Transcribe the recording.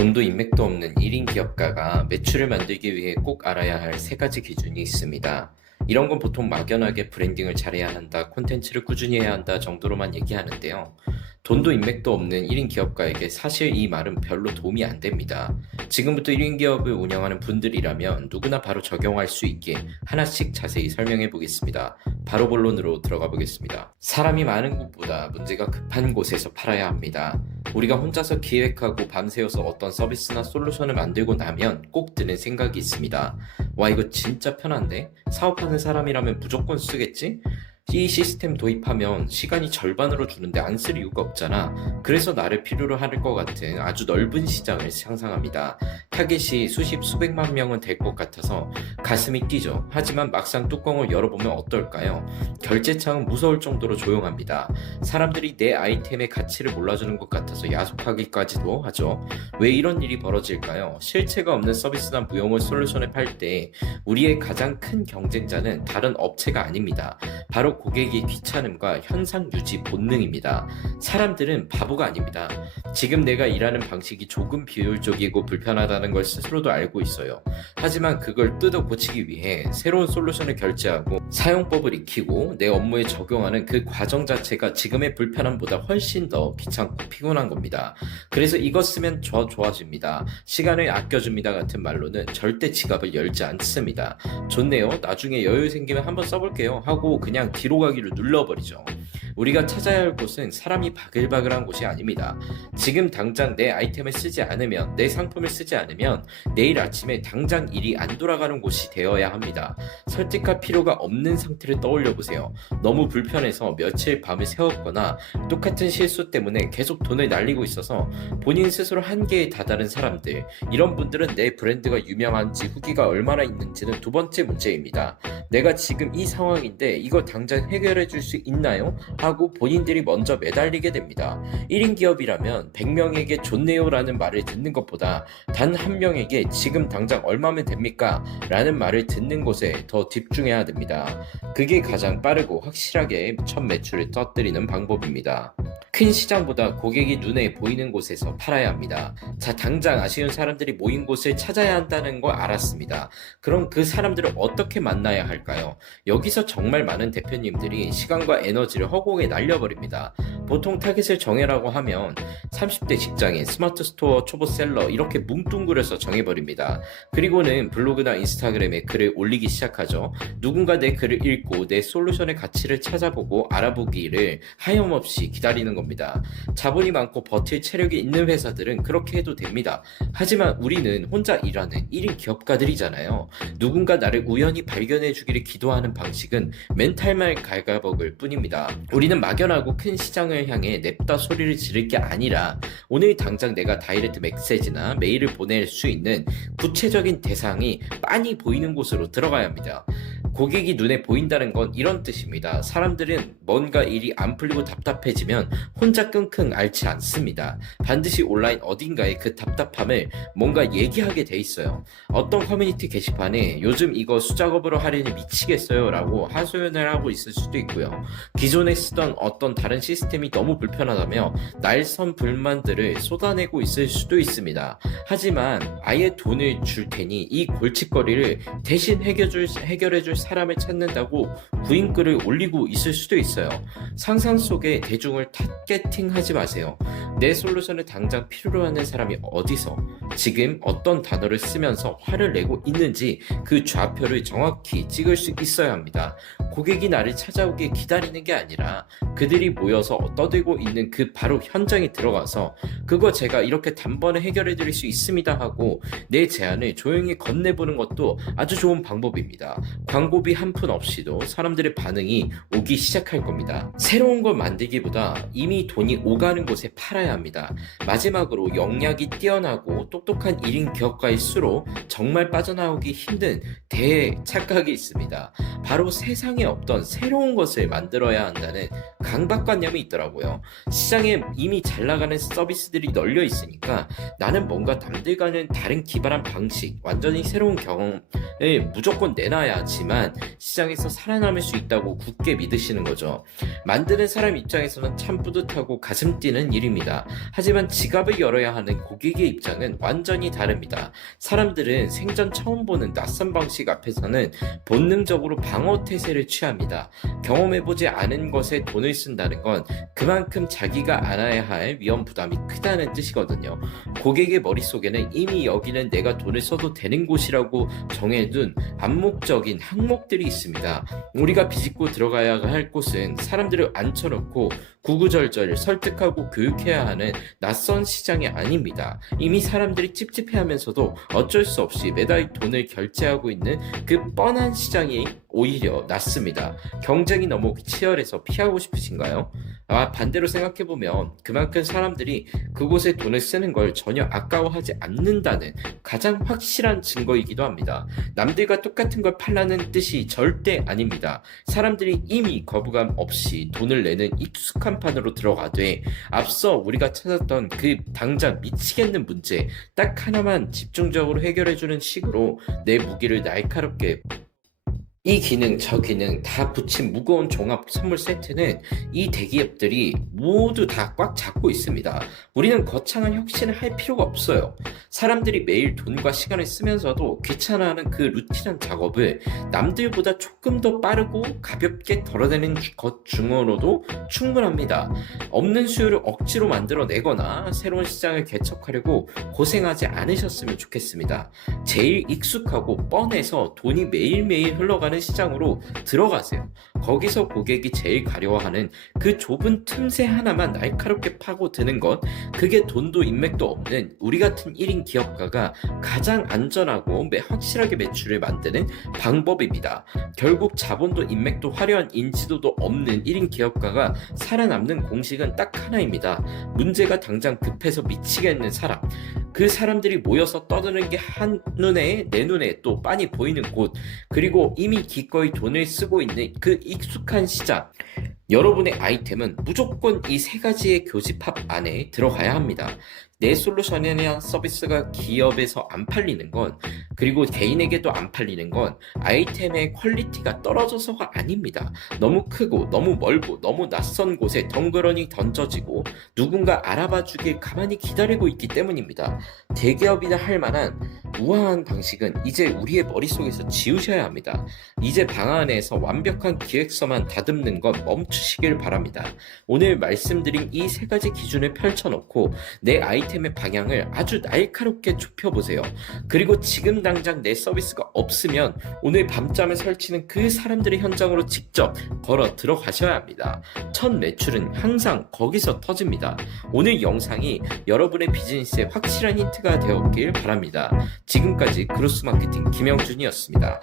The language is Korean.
돈도 인맥도 없는 1인 기업가가 매출을 만들기 위해 꼭 알아야 할 3가지 기준이 있습니다. 이런 건 보통 막연하게 브랜딩을 잘해야 한다, 콘텐츠를 꾸준히 해야 한다 정도로만 얘기하는데요. 돈도 인맥도 없는 1인 기업가에게 사실 이 말은 별로 도움이 안 됩니다. 지금부터 1인 기업을 운영하는 분들이라면 누구나 바로 적용할 수 있게 하나씩 자세히 설명해 보겠습니다. 바로 본론으로 들어가 보겠습니다. 사람이 많은 곳보다 문제가 급한 곳에서 팔아야 합니다. 우리가 혼자서 기획하고 밤새워서 어떤 서비스나 솔루션을 만들고 나면 꼭 드는 생각이 있습니다. 와, 이거 진짜 편한데? 사업하는 사람이라면 무조건 쓰겠지? 이 시스템 도입하면 시간이 절반으로 주는데 안 쓸 이유가 없잖아. 그래서 나를 필요로 할 것 같은 아주 넓은 시장을 상상합니다. 타겟이 수십 수백만 명은 될 것 같아서 가슴이 뛰죠. 하지만 막상 뚜껑을 열어보면 어떨까요? 결제창은 무서울 정도로 조용합니다. 사람들이 내 아이템의 가치를 몰라주는 것 같아서 야속하기까지도 하죠. 왜 이런 일이 벌어질까요? 실체가 없는 서비스나 무용을 솔루션을 팔 때 우리의 가장 큰 경쟁자는 다른 업체가 아닙니다. 바로 고객의 귀찮음과 현상 유지 본능입니다. 사람들은 바보가 아닙니다. 지금 내가 일하는 방식이 조금 비효율적이고 불편하다는 걸 스스로도 알고 있어요. 하지만 그걸 뜯어 고치기 위해 새로운 솔루션을 결제하고 사용법을 익히고 내 업무에 적용하는 그 과정 자체가 지금의 불편함보다 훨씬 더 귀찮고 피곤한 겁니다. 그래서 이것 쓰면 좋아집니다. 시간을 아껴줍니다 같은 말로는 절대 지갑을 열지 않습니다. 좋네요. 나중에 여유 생기면 한번 써볼게요 하고 그냥 뒤로 가기를 눌러버리죠. 우리가 찾아야 할 곳은 사람이 바글바글한 곳이 아닙니다. 지금 당장 내 아이템을 쓰지 않으면, 내 상품을 쓰지 않으면 내일 아침에 당장 일이 안 돌아가는 곳이 되어야 합니다. 설득할 필요가 없는 상태를 떠올려 보세요. 너무 불편해서 며칠 밤을 새웠거나 똑같은 실수 때문에 계속 돈을 날리고 있어서 본인 스스로 한계에 다다른 사람들, 이런 분들은 내 브랜드가 유명한지 후기가 얼마나 있는지는 두 번째 문제입니다. 내가 지금 이 상황인데 이거 당장 해결해 줄 수 있나요? 하고 본인들이 먼저 매달리게 됩니다. 1인 기업이라면 100명에게 좋네요 라는 말을 듣는 것보다 단 한 명에게 지금 당장 얼마면 됩니까? 라는 말을 듣는 곳에 더 집중해야 됩니다. 그게 가장 빠르고 확실하게 첫 매출을 터뜨리는 방법입니다. 큰 시장보다 고객이 눈에 보이는 곳에서 팔아야 합니다. 자, 당장 아쉬운 사람들이 모인 곳을 찾아야 한다는 거 알았습니다. 그럼 그 사람들을 어떻게 만나야 할까요? 여기서 정말 많은 대표님들이 시간과 에너지를 허공에 날려버립니다. 보통 타겟을 정해라고 하면 30대 직장인, 스마트 스토어 초보 셀러 이렇게 뭉뚱그려서 정해버립니다. 그리고는 블로그나 인스타그램에 글을 올리기 시작하죠. 누군가 내 글을 읽고 내 솔루션의 가치를 찾아보고 알아보기를 하염없이 기다리는 겁니다. 자본이 많고 버틸 체력이 있는 회사들은 그렇게 해도 됩니다. 하지만 우리는 혼자 일하는 1인 기업가들이잖아요. 누군가 나를 우연히 발견해 주기를 기도하는 방식은 멘탈말 갈가먹을 뿐입니다. 우리는 막연하고 큰 시장을 향해 냅다 소리를 지를 게 아니라 오늘 당장 내가 다이렉트 메시지나 메일을 보낼 수 있는 구체적인 대상이 빤히 보이는 곳으로 들어가야 합니다. 고객이 눈에 보인다는 건 이런 뜻입니다. 사람들은 뭔가 일이 안 풀리고 답답해지면 혼자 끙끙 앓지 않습니다. 반드시 온라인 어딘가에 그 답답함을 뭔가 얘기하게 돼 있어요. 어떤 커뮤니티 게시판에 요즘 이거 수작업으로 하려니 미치겠어요 라고 하소연을 하고 있을 수도 있고요. 기존에 쓰던 어떤 다른 시스템이 너무 불편하다며 날선 불만들을 쏟아내고 있을 수도 있습니다. 하지만 아예 돈을 줄 테니 이 골칫거리를 대신 해결해줄 사람을 찾는다고 구인글을 올리고 있을 수도 있어요. 상상 속에 대중을 타겟팅하지 마세요. 내 솔루션을 당장 필요로 하는 사람이 어디서 지금 어떤 단어를 쓰면서 화를 내고 있는지 그 좌표를 정확히 찍을 수 있어야 합니다. 고객이 나를 찾아오게 기다리는 게 아니라 그들이 모여서 떠들고 있는 그 바로 현장에 들어가서 그거 제가 이렇게 단번에 해결해 드릴 수 있습니다 하고 내 제안을 조용히 건네보는 것도 아주 좋은 방법입니다. 광고비 한 푼 없이도 사람들의 반응이 오기 시작할 겁니다. 새로운 걸 만들기보다 이미 돈이 오가는 곳에 팔아야 합니다. 마지막으로 영약이 뛰어나고 똑똑한 1인 기업가일수록 정말 빠져나오기 힘든 대착각이 있습니다. 바로 세상에 없던 새로운 것을 만들어야 한다는 강박관념이 있더라고요. 시장에 이미 잘 나가는 서비스들이 널려 있으니까 나는 뭔가 남들과는 다른 기발한 방식, 완전히 새로운 경험을 무조건 내놔야지만 해야만 시장에서 살아남을 수 있다고 굳게 믿으시는 거죠. 만드는 사람 입장에서는 참 뿌듯하고 가슴 뛰는 일입니다. 하지만 지갑을 열어야 하는 고객의 입장은 완전히 다릅니다. 사람들은 생전 처음 보는 낯선 방식 앞에서는 본능적으로 방어 태세를 취합니다. 경험해보지 않은 것에 돈을 쓴다는 건 그만큼 자기가 안아야 할 위험 부담이 크다는 뜻이거든요. 고객의 머릿속에는 이미 여기는 내가 돈을 써도 되는 곳이라고 정해둔 암묵적인 항목들이 있습니다. 우리가 비집고 들어가야 할 곳은 사람들을 앉혀놓고 구구절절 설득하고 교육해야 하는 낯선 시장이 아닙니다. 이미 사람들이 찝찝해하면서도 어쩔 수 없이 매달 돈을 결제하고 있는 그 뻔한 시장이 오히려 낫습니다. 경쟁이 너무 치열해서 피하고 싶으신가요? 반대로 생각해보면 그만큼 사람들이 그곳에 돈을 쓰는 걸 전혀 아까워하지 않는다는 가장 확실한 증거이기도 합니다. 남들과 똑같은 걸 팔라는 뜻이 절대 아닙니다. 사람들이 이미 거부감 없이 돈을 내는 익숙한 판으로 들어가되 앞서 우리가 찾았던 그 당장 미치겠는 문제 딱 하나만 집중적으로 해결해주는 식으로 내 무기를 날카롭게 이 기능 저 기능 다 붙인 무거운 종합 선물 세트는 이 대기업들이 모두 다 꽉 잡고 있습니다. 우리는 거창한 혁신을 할 필요가 없어요. 사람들이 매일 돈과 시간을 쓰면서도 귀찮아하는 그 루틴한 작업을 남들보다 조금 더 빠르고 가볍게 덜어내는 것 중으로도 충분합니다. 없는 수요를 억지로 만들어내거나 새로운 시장을 개척하려고 고생하지 않으셨으면 좋겠습니다. 제일 익숙하고 뻔해서 돈이 매일매일 흘러가는 시장으로 들어가세요. 거기서 고객이 제일 가려워하는 그 좁은 틈새 하나만 날카롭게 파고드는 것, 그게 돈도 인맥도 없는 우리 같은 1인 기업가가 가장 안전하고 확실하게 매출을 만드는 방법입니다. 결국 자본도 인맥도 화려한 인지도도 없는 1인 기업가가 살아남는 공식은 딱 하나입니다. 문제가 당장 급해서 미치겠는 사람, 그 사람들이 모여서 떠드는 게 한눈에 내 눈에 또 빤히 보이는 곳, 그리고 이미 기꺼이 돈을 쓰고 있는 그 익숙한 시장. 여러분의 아이템은 무조건 이 세 가지의 교집합 안에 들어가야 합니다. 내 솔루션이나 서비스가 기업에서 안 팔리는 건, 그리고 개인에게도 안 팔리는 건 아이템의 퀄리티가 떨어져서가 아닙니다. 너무 크고 너무 멀고 너무 낯선 곳에 덩그러니 던져지고 누군가 알아봐 주길 가만히 기다리고 있기 때문입니다. 대기업이나 할 만한 우아한 방식은 이제 우리의 머릿속에서 지우셔야 합니다. 이제 방안에서 완벽한 기획서만 다듬는 건 멈추시길 바랍니다. 오늘 말씀드린 이 세 가지 기준을 펼쳐놓고 내 아이템의 방향을 아주 날카롭게 좁혀보세요. 그리고 지금 당장 내 서비스가 없으면 오늘 밤잠을 설치는 그 사람들의 현장으로 직접 걸어 들어가셔야 합니다. 첫 매출은 항상 거기서 터집니다. 오늘 영상이 여러분의 비즈니스에 확실한 힌트가 되었길 바랍니다. 지금까지 그로스마케팅 김영준이었습니다.